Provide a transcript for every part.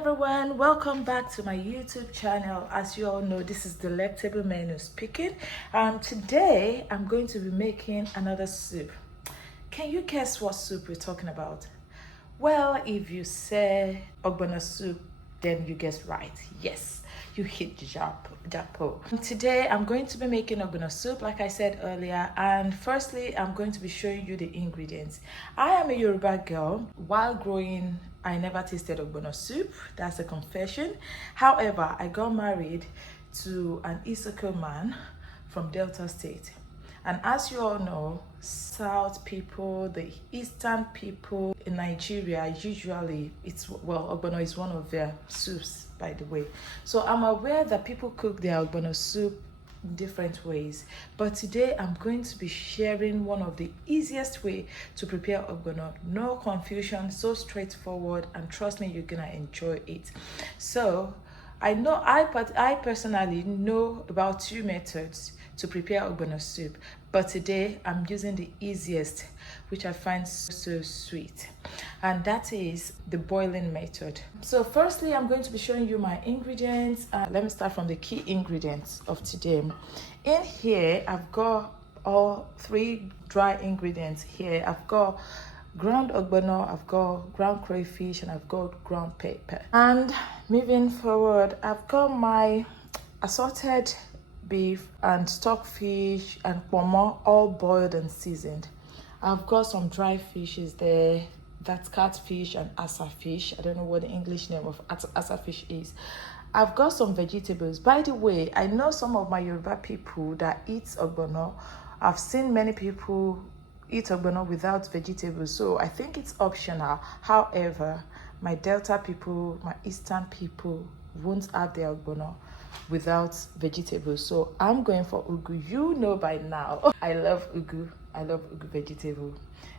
everyone, welcome back to my YouTube channel. As you all know, this is Delectable Menu speaking. Today I'm going to be making another soup. Can you guess what soup we're talking about? Well, if you say Ogbono Soup, then you guess right. Yes, you hit the jackpot. Today I'm going to be making Ogbono Soup, like I said earlier, and firstly I'm going to be showing you the ingredients. I am a Yoruba girl. While growing, I never tasted Ogbono Soup. That's a confession. However, I got married to an Isoko man from Delta State. And as you all know, South people, the Eastern people in Nigeria, usually Ogbono is one of their soups, by the way. So I'm aware that people cook their Ogbono soup in different ways. But today I'm going to be sharing one of the easiest way to prepare Ogbono. No confusion, so straightforward, and trust me, you're gonna enjoy it. So I personally know about 2 methods to prepare Ogbono soup, but today I'm using the easiest, which I find so sweet, and that is the boiling method. So firstly, I'm going to be showing you my ingredients. Let me start from the key ingredients of today. In here, I've got all 3 dry ingredients here. I've got ground ogbono, I've got ground crayfish, and I've got ground pepper. And moving forward, I've got my assorted beef and stockfish and pomo, all boiled and seasoned. I've got some dry fishes there. That's catfish and asa fish. I don't know what the English name of asa fish is. I've got some vegetables. By the way, I know some of my Yoruba people that eat ogbono. I've seen many people eat ogbono without vegetables, so I think it's optional. However, my Delta people, my Eastern people won't have their ogbono without vegetables, so I'm going for ugu. You know by now I love ugu. I love ugu vegetable.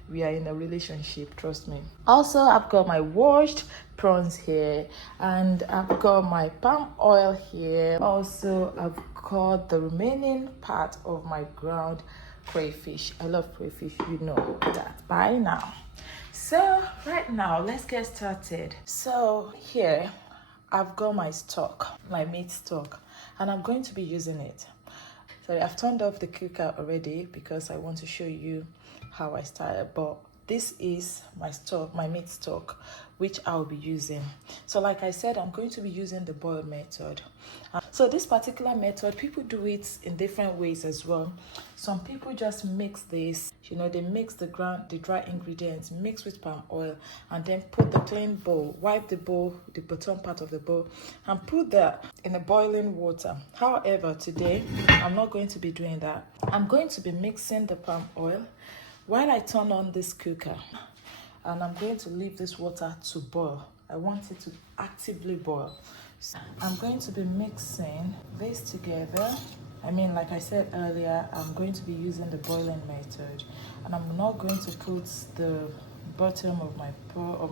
We are in a relationship, trust me. Also, I've got my washed prawns here, and I've got my palm oil here. Also, I've got the remaining part of my ground crayfish. I love crayfish, you know that by now. So right now, let's get started. So here I've got my stock, my meat stock, and I'm going to be using it. Sorry, I've turned off the cooker already because I want to show you how I started, but this is my stock, my meat stock, which I'll be using. So like I said, I'm going to be using the boil method. So this particular method, people do it in different ways as well. Some people just mix this, they mix the dry ingredients, mix with palm oil, and then put the clean bowl, wipe the bowl, the bottom part of the bowl, and put that in a boiling water. However, today, I'm not going to be doing that. I'm going to be mixing the palm oil while I turn on this cooker, and I'm going to leave this water to boil. I want it to actively boil. So I'm going to be mixing this together. Like I said earlier, I'm going to be using the boiling method, and I'm not going to put the bottom of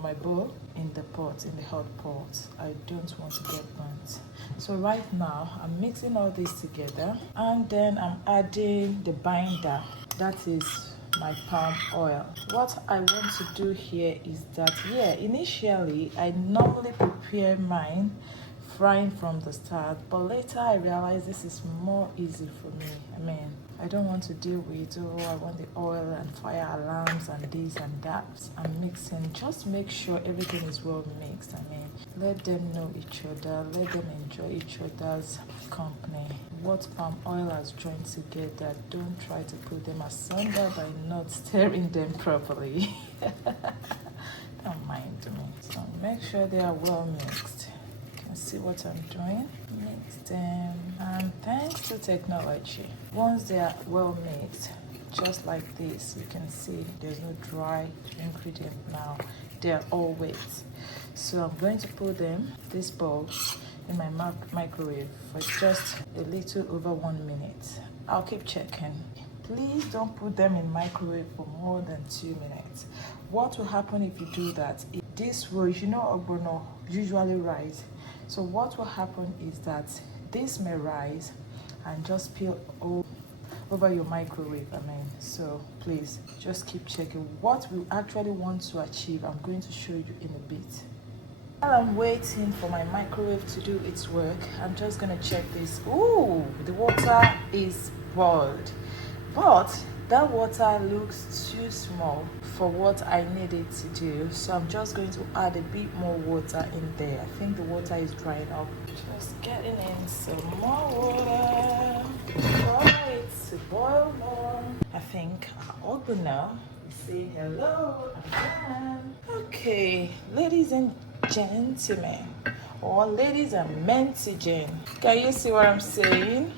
my bowl in the pot, in the hot pot. I don't want to get burnt. So right now, I'm mixing all this together, and then I'm adding the binder. That is my palm oil. What I want to do here is that, initially I normally prepare mine frying from the start, but later I realized this is more easy for me. I don't want to deal with, I want the oil and fire alarms and this and that. I'm mixing. Just make sure everything is well mixed. Let them know each other, let them enjoy each other's company. What palm oil has joined together, don't try to put them asunder by not stirring them properly. Don't mind me. So make sure they are well mixed. See what I'm doing? Mix them, and thanks to technology, once they are well mixed, just like this, you can see there's no dry ingredient now. They are all wet. So I'm going to put this bowl in my microwave for just a little over 1 minute. I'll keep checking. Please don't put them in microwave for more than 2 minutes. What will happen if you do that? This will, ogbono usually rise. So what will happen is that this may rise and just spill over your microwave. So please just keep checking. What we actually want to achieve, I'm going to show you in a bit. While I'm waiting for my microwave to do its work, I'm just gonna check this. Ooh, the water is boiled, but that water looks too small for what I need it to do. So I'm just going to add a bit more water in there. I think the water is drying up. Just getting in some more water. For it to boil more. I think our ogbono is saying hello again. Okay, ladies and gentlemen, or ladies and gentlemen, can you see what I'm saying?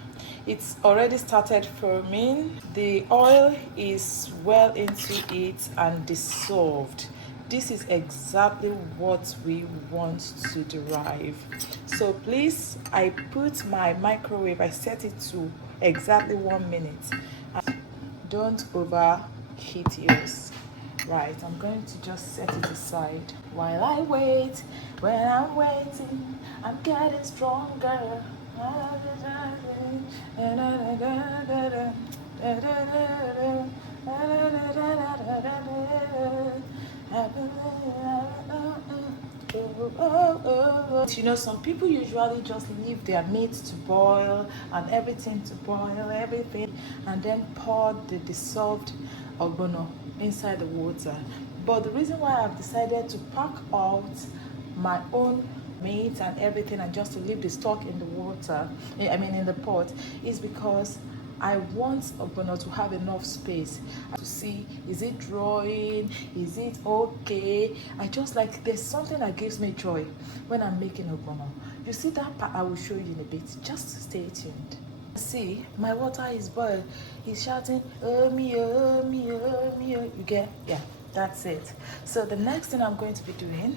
It's already started firming. The oil is well into it and dissolved. This is exactly what we want to derive. So please, I put my microwave, I set it to exactly 1 minute. Don't overheat yours. Right, I'm going to just set it aside while I wait. When I'm waiting, I'm getting stronger. You know, some people usually just leave their meat to boil and everything to boil, everything, and then pour the dissolved ogbono inside the water. But the reason why I've decided to pack out my own meat and everything and just to leave the stock in the water, I mean in the pot, is because I want ogbono to have enough space to see, is it drawing, is it okay. I just like, there's something that gives me joy when I'm making ogbono. You see that part, I will show you in a bit, just stay tuned. See, my water is boiled. He's shouting, oh me, oh me, oh me, oh. You get? Yeah, that's it. So the next thing I'm going to be doing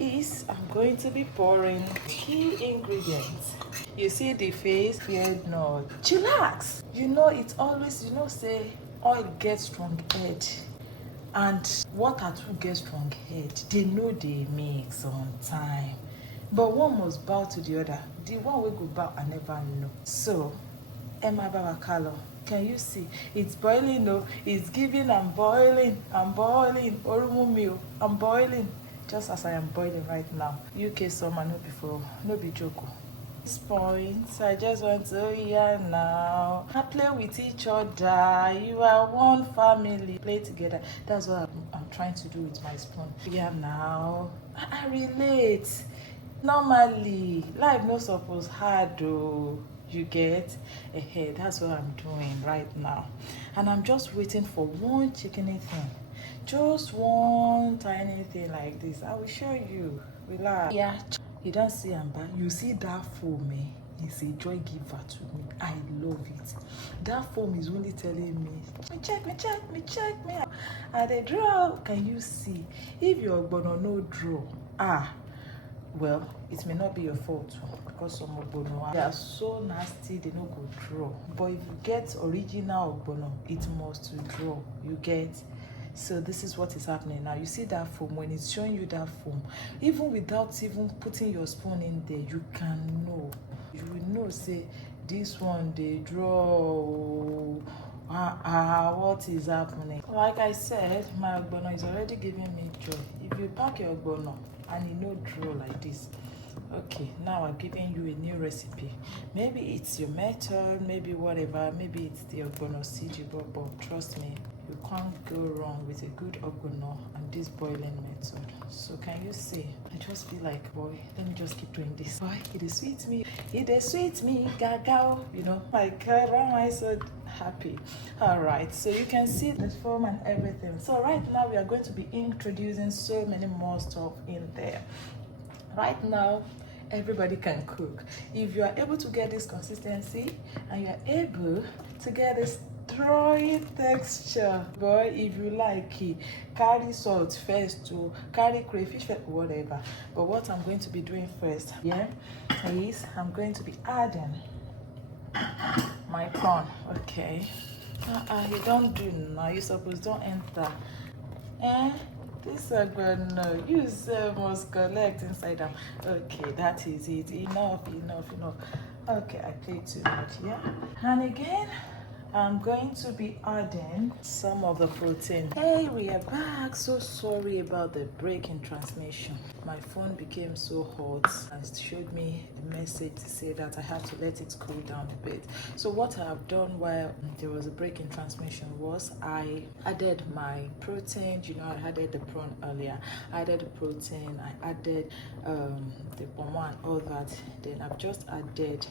is I'm going to be pouring key ingredients. You see the face? Fear not. Chillax. You know, it's always, you know, say oil gets strong head. And water too gets strong head. They know they mix on time. But one must bow to the other. The one will go bow, I never know. So, Emma Babakalo, can you see? It's boiling, no? It's giving, I'm boiling, Orumumio, I'm boiling. Just as I am boiling right now. UK summer, no before, no be joke. At this point, I just want to hear now. I play with each other. You are one family. Play together. That's what I'm trying to do with my spoon. Yeah, now. I relate. Normally, life no suppose hard though. You get ahead. That's what I'm doing right now. And I'm just waiting for one chicken thing. Just one tiny thing like this. I will show you. Relax. Yeah. You don't see Amber. You see that foam, eh? It's a joy giver to me. I love it. That foam is only telling me, check me. And the draw, can you see? If your ogbono no draw, well, it may not be your fault too, because some ogbono they are so nasty, they no go draw. But if you get original ogbono, it must draw. You get? So this is what is happening now. You see that foam, when it's showing you that foam, even without even putting your spoon in there, you can know. You will know, say, this one they draw. What is happening? Like I said, my ogbono is already giving me joy. If you pack your ogbono and you know draw like this, okay, now I'm giving you a new recipe. Maybe it's your method, maybe whatever, maybe it's the ogbono seed you got, but trust me, you can't go wrong with a good ogbono and this boiling method. So can you see? I just feel like, boy, let me just keep doing this. Boy, it is sweet me, gaga, you know. My God, why am I so happy? All right, so you can see the foam and everything. So right now we are going to be introducing so many more stuff in there. Right now, everybody can cook. If you are able to get this consistency and you are able to get this dry texture, boy, if you like it, carry salt first to carry crayfish first, whatever. But what I'm going to be doing first, yeah, is I'm going to be adding my prawn. Okay. You don't do now. You suppose don't enter. This ogbono, you must collect inside them. Okay, that is it. Enough. Okay, I played too much, yeah. And again, I'm going to be adding some of the protein. Hey, we are back. So sorry about the break in transmission. My phone became so hot and it showed me a message to say that I have to let it cool down a bit. So what I have done while there was a break in transmission was I added my protein. You know, I added the prawn earlier. I added the protein. I added the pomo and all that. Then I've just added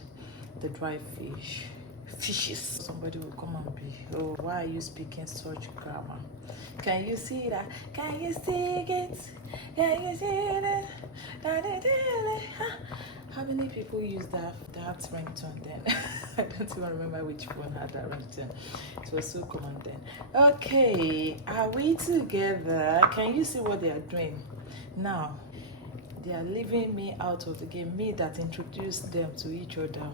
the dry fishes. Somebody will come and be, oh, why are you speaking such grammar? Can you see that? Can you see it? Can you see it? How many people use that ringtone then? I don't even remember which one had that ringtone. It was so common then. Okay, are we together? Can you see what they are doing now? They are leaving me out of the game, me that introduced them to each other.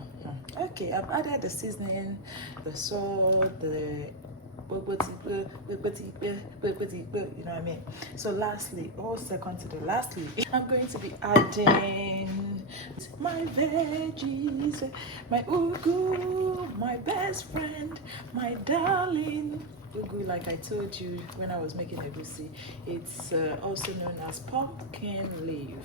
Okay, I've added the seasoning, the salt, the you know what I mean? So lastly, second to the lastly, I'm going to be adding my veggies, my ugu, my best friend, my darling. Ugu, like I told you when I was making egusi, it's also known as pumpkin leaf.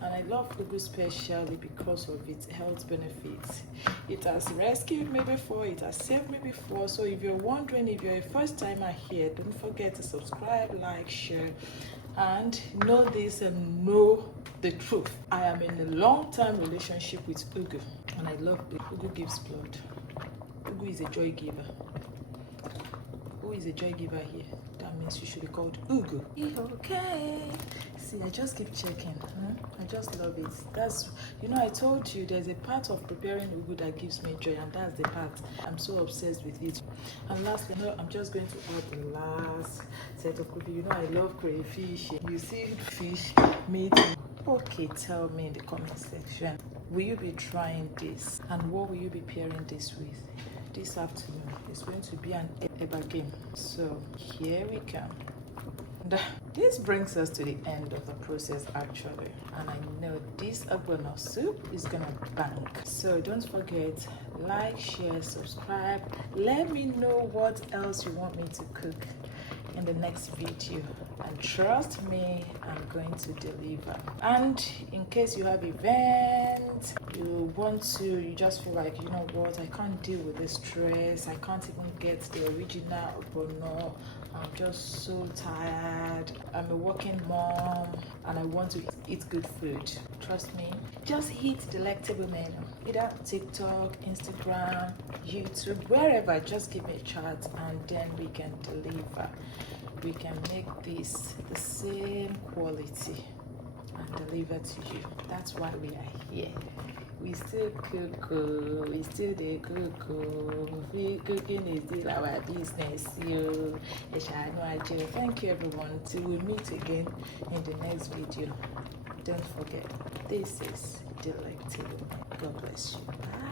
And I love ugu especially because of its health benefits. It has rescued me before, it has saved me before. So if you're wondering, if you're a first timer here, don't forget to subscribe, like, share, and know this and know the truth. I am in a long-term relationship with ugu, and I love it. Ugu gives blood. Ugu is a joy giver. Who is a joy giver here? That means you should be called Ugu. Okay. See, I just keep checking. I just love it. That's, you know, I told you there's a part of preparing Ugu that gives me joy, and that's the part I'm so obsessed with it. And lastly, I'm just going to add the last set of cookies. You know, I love crayfish. You see fish, meat. Okay, tell me in the comment section, will you be trying this? And what will you be pairing this with? This afternoon is going to be an Eba game. So here we come. And this brings us to the end of the process actually. And I know this Ogbono soup is gonna bank. So don't forget, like, share, subscribe. Let me know what else you want me to cook in the next video, and trust me, I'm going to deliver. And in case you have events, you just feel like, you know what, I can't deal with the stress, I can't even get the original Ogbono, I'm just so tired, I'm a working mom and I want to eat good food, trust me, just hit delectable menu, either TikTok, Instagram, YouTube, wherever. Just give me a chat and then we can deliver. We can make this the same quality and deliver to you. That's why we are here. We still cook, we still dey cook. Cooking is still our business. Thank you everyone. Till we meet again in the next video. Don't forget, this is delectable. God bless you. Bye.